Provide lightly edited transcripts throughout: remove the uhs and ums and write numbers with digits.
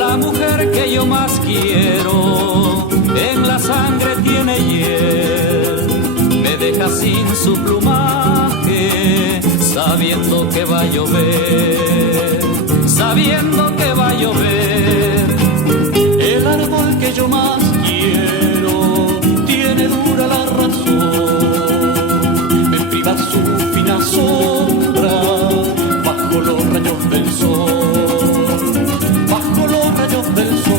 La mujer que yo más quiero en la sangre tiene hiel, me deja sin su plumaje, sabiendo que va a llover, sabiendo que va a llover. El árbol que yo más quiero tiene dura la razón, me priva su fina sombra bajo los rayos del sol, bajo los rayos del sol.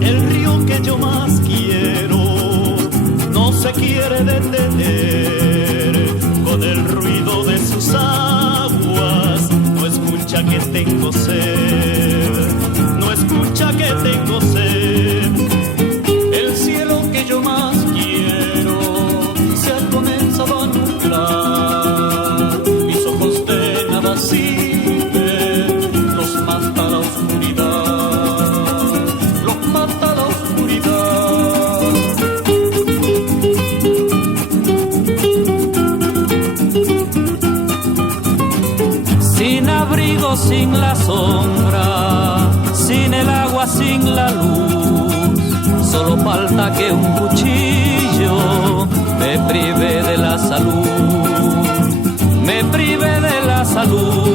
El río que yo más quiero no se quiere detener, con el ruido de sus aguas no escucha que tengo sed, no escucha que tengo sed. El cielo que yo más quiero se ha comenzado a nublar, mis ojos de nada sirven, los mata la oscuridad, los mata la oscuridad. Sin abrigo, sin la sombra, sin el agua, sin la luz, solo falta que un cuchillo me prive de la salud, me prive de la salud.